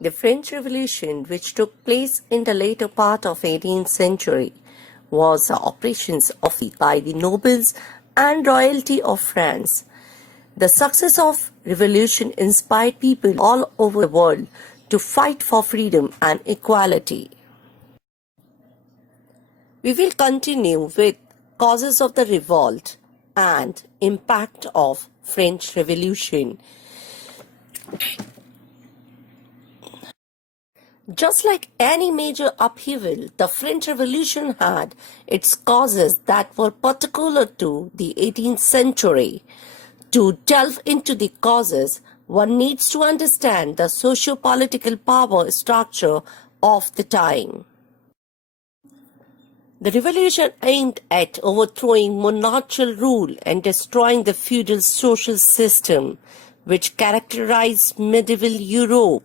The French Revolution, which took place in the later part of 18th century, was operations by the nobles and royalty of France. The success of revolution inspired people all over the world to fight for freedom and equality. We will continue with causes of the revolt and impact of French Revolution. Just like any major upheaval, the French Revolution had its causes that were particular to the 18th century. To delve into the causes, one needs to understand the socio-political power structure of the time. The revolution aimed at overthrowing monarchical rule and destroying the feudal social system which characterized medieval Europe.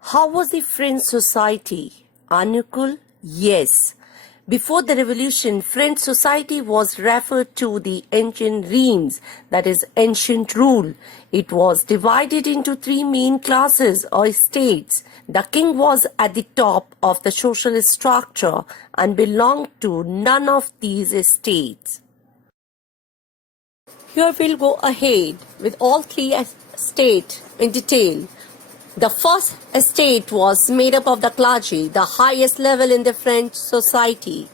How was the French society? Unequal? Yes. Before the revolution, French society was referred to the ancient realms, that is, ancient rule. It was divided into three main classes or states. The king was at the top of the social structure and belonged to none of these estates. Here we'll go ahead with all three estates in detail. The first estate was made up of the clergy, the highest level in the French society.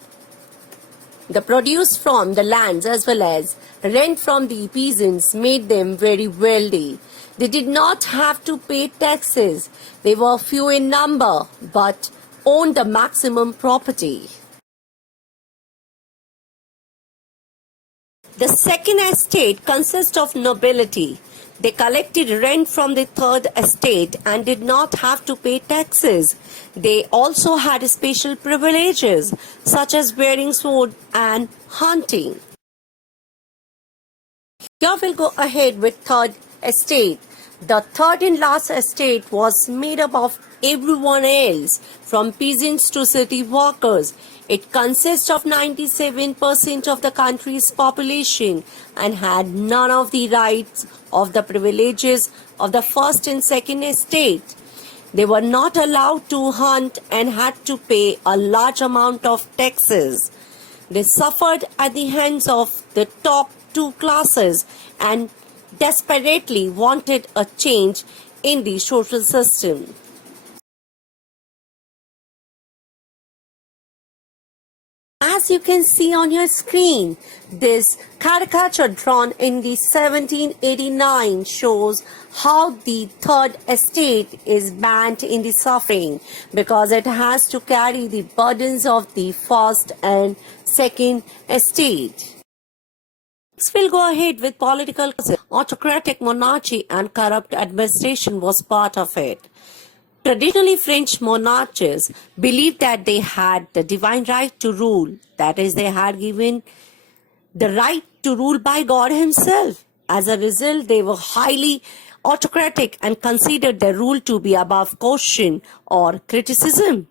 The produce from the lands as well as rent from the peasants made them very wealthy. They did not have to pay taxes. They were few in number but owned the maximum property. The second estate consists of nobility. They collected rent from the third estate and did not have to pay taxes. They also had special privileges such as wearing sword and hunting. Here we'll go ahead with third estate. The third and last estate was made up of everyone else, from peasants to city workers. It consists of 97% of the country's population and had none of the rights of the privileges of the first and second estate. They were not allowed to hunt and had to pay a large amount of taxes. They suffered at the hands of the top two classes and desperately wanted a change in the social system. As you can see on your screen, this caricature drawn in the 1789 shows how the third estate is banned in the suffering because it has to carry the burdens of the first and second estate. Next, we'll go ahead with political causes. Autocratic monarchy and corrupt administration was part of it. Traditionally, French monarchs believed that they had the divine right to rule. That is, they had given the right to rule by God himself. As a result, they were highly autocratic and considered their rule to be above question or criticism.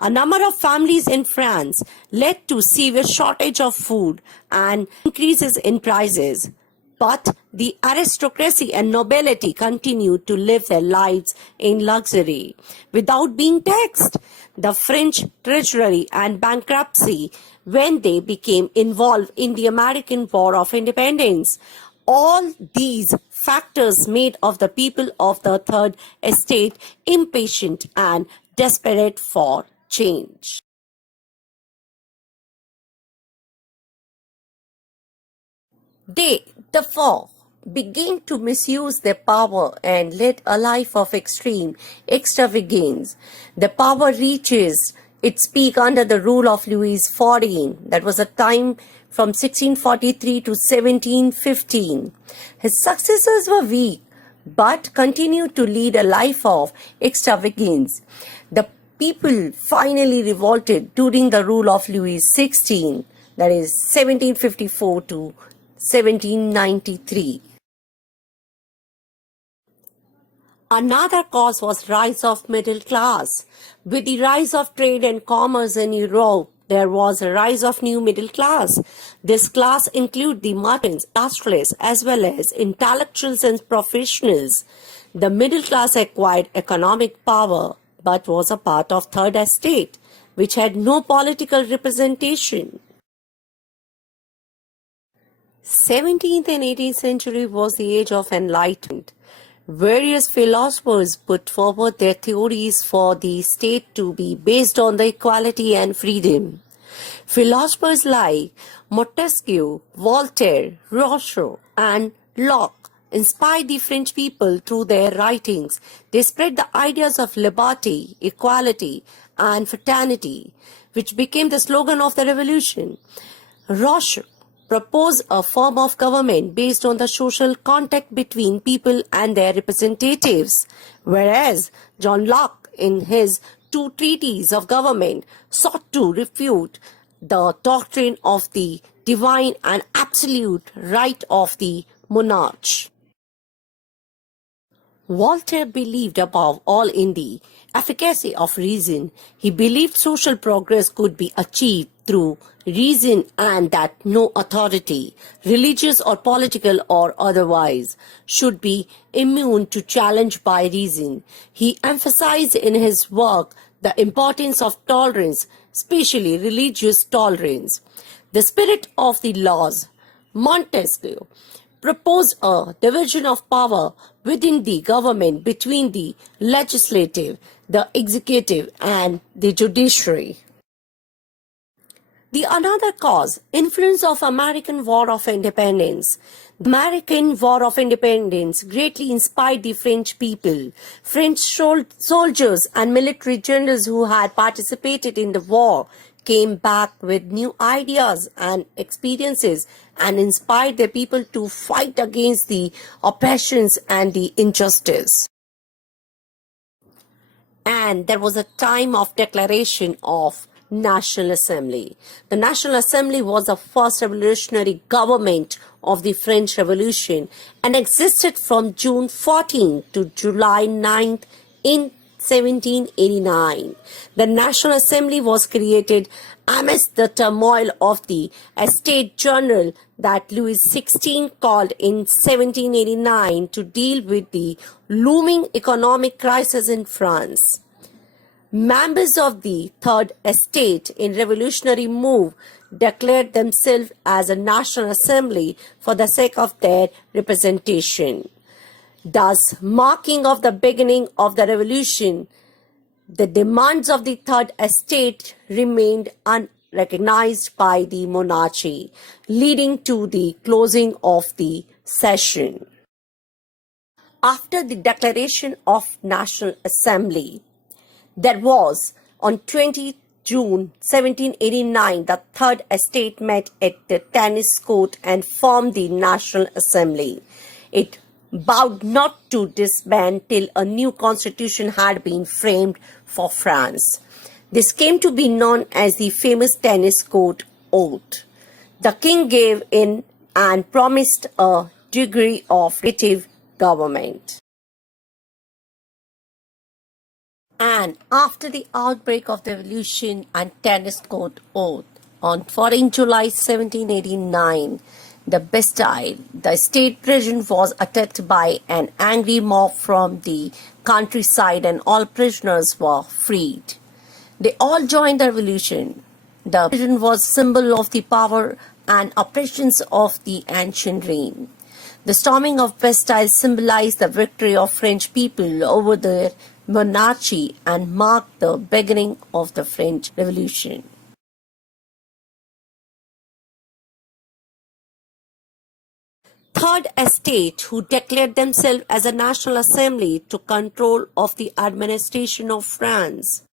A number of families in France led to severe shortage of food and increases in prices. But the aristocracy and nobility continued to live their lives in luxury without being taxed. The French treasury and bankruptcy when they became involved in the American War of Independence. All these factors made of the people of the third estate impatient and desperate for change. They, therefore, began to misuse their power and led a life of extreme extravagance. The power reaches its peak under the rule of Louis XIV. That was a time from 1643 to 1715. His successors were weak but continued to lead a life of extravagance. The people finally revolted during the rule of Louis XVI, that is 1754 to 1793. Another cause was rise of middle class. With the rise of trade and commerce in Europe, there was a rise of new middle class. This class included the merchants, industrialists, as well as intellectuals and professionals. The middle class acquired economic power but was a part of Third Estate, which had no political representation. 17th and 18th century was the age of enlightenment. Various philosophers put forward their theories for the state to be based on the equality and freedom. Philosophers like Montesquieu, Voltaire, Rousseau, and Locke inspired the French people through their writings. They spread the ideas of liberty, equality, and fraternity, which became the slogan of the revolution. Rousseau proposed a form of government based on the social contact between people and their representatives, whereas John Locke, in his two treatises of government, sought to refute the doctrine of the divine and absolute right of the monarch. Voltaire believed above all in the efficacy of reason. He believed social progress could be achieved through reason and that no authority, religious or political or otherwise, should be immune to challenge by reason. He emphasized in his work the importance of tolerance, especially religious tolerance. The spirit of the laws. Montesquieu proposed a division of power within the government between the legislative, the executive, and the judiciary. The another cause, influence of American War of Independence. The American War of Independence greatly inspired the French people. French soldiers and military generals who had participated in the war came back with new ideas and experiences and inspired their people to fight against the oppressions and the injustice. And there was a time of declaration of National Assembly. The National Assembly was the first revolutionary government of the French Revolution and existed from June 14th to July 9th in 1789. The National Assembly was created amidst the turmoil of the Estate General that Louis XVI called in 1789 to deal with the looming economic crisis in France. Members of the Third Estate in revolutionary move declared themselves as a National Assembly for the sake of their representation. Thus, marking of the beginning of the revolution, the demands of the Third Estate remained unrecognized by the monarchy, leading to the closing of the session. After the declaration of National Assembly, there was, on 20 June 1789, the Third Estate met at the tennis court and formed the National Assembly. It vowed not to disband till a new constitution had been framed for France. This came to be known as the famous tennis court oath. The king gave in and promised a degree of relative government. And after the outbreak of the revolution and tennis court oath, on 14 July 1789, the Bastille, the state prison, was attacked by an angry mob from the countryside and all prisoners were freed. They all joined the revolution. The prison was symbol of the power and oppressions of the ancient reign. The storming of Bastille symbolized the victory of French people over their monarchy and marked the beginning of the French Revolution. Third Estate, who declared themselves as a National Assembly, took control of the administration of France.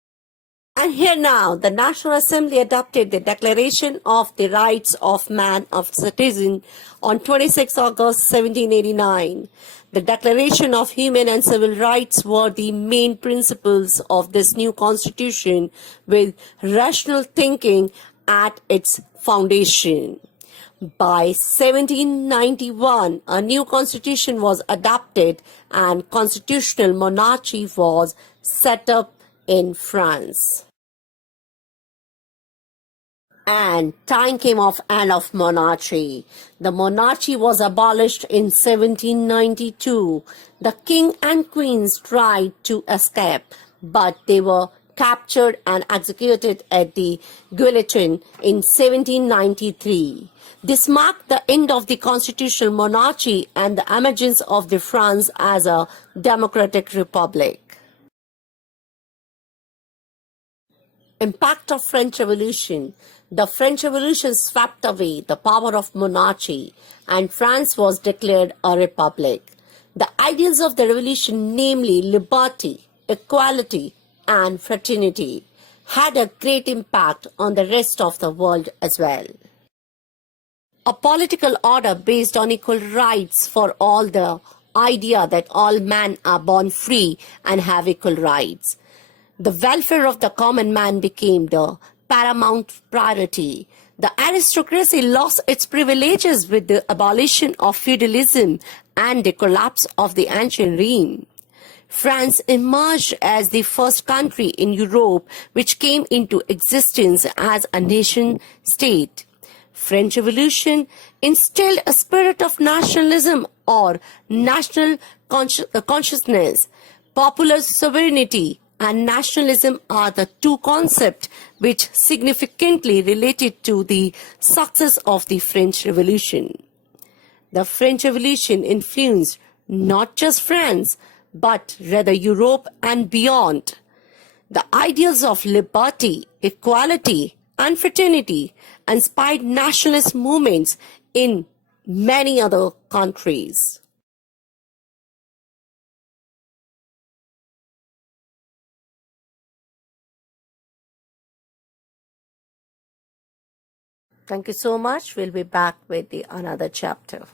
And here now, the National Assembly adopted the Declaration of the Rights of Man of Citizen on 26 August 1789. The Declaration of Human and Civil Rights were the main principles of this new constitution, with rational thinking at its foundation. By 1791, a new constitution was adopted and constitutional monarchy was set up in France. and time came of end of monarchy. The monarchy was abolished in 1792. The king and queens tried to escape, but they were captured and executed at the guillotine in 1793. This marked the end of the constitutional monarchy and the emergence of the France as a democratic republic. Impact of French Revolution. The French Revolution swept away the power of monarchy and France was declared a republic. The ideals of the revolution, namely liberty, equality, and fraternity, had a great impact on the rest of the world as well. A political order based on equal rights for all, the idea that all men are born free and have equal rights. The welfare of the common man became the paramount priority. The aristocracy lost its privileges with the abolition of feudalism and the collapse of the ancient Rome. France emerged as the first country in Europe which came into existence as a nation state. French Revolution instilled a spirit of nationalism or national consciousness. Popular sovereignty and nationalism are the two concepts which significantly related to the success of the French Revolution. The French Revolution influenced not just France, but rather Europe and beyond. The ideals of liberty, equality, and fraternity inspired nationalist movements in many other countries. Thank you so much. We'll be back with another chapter.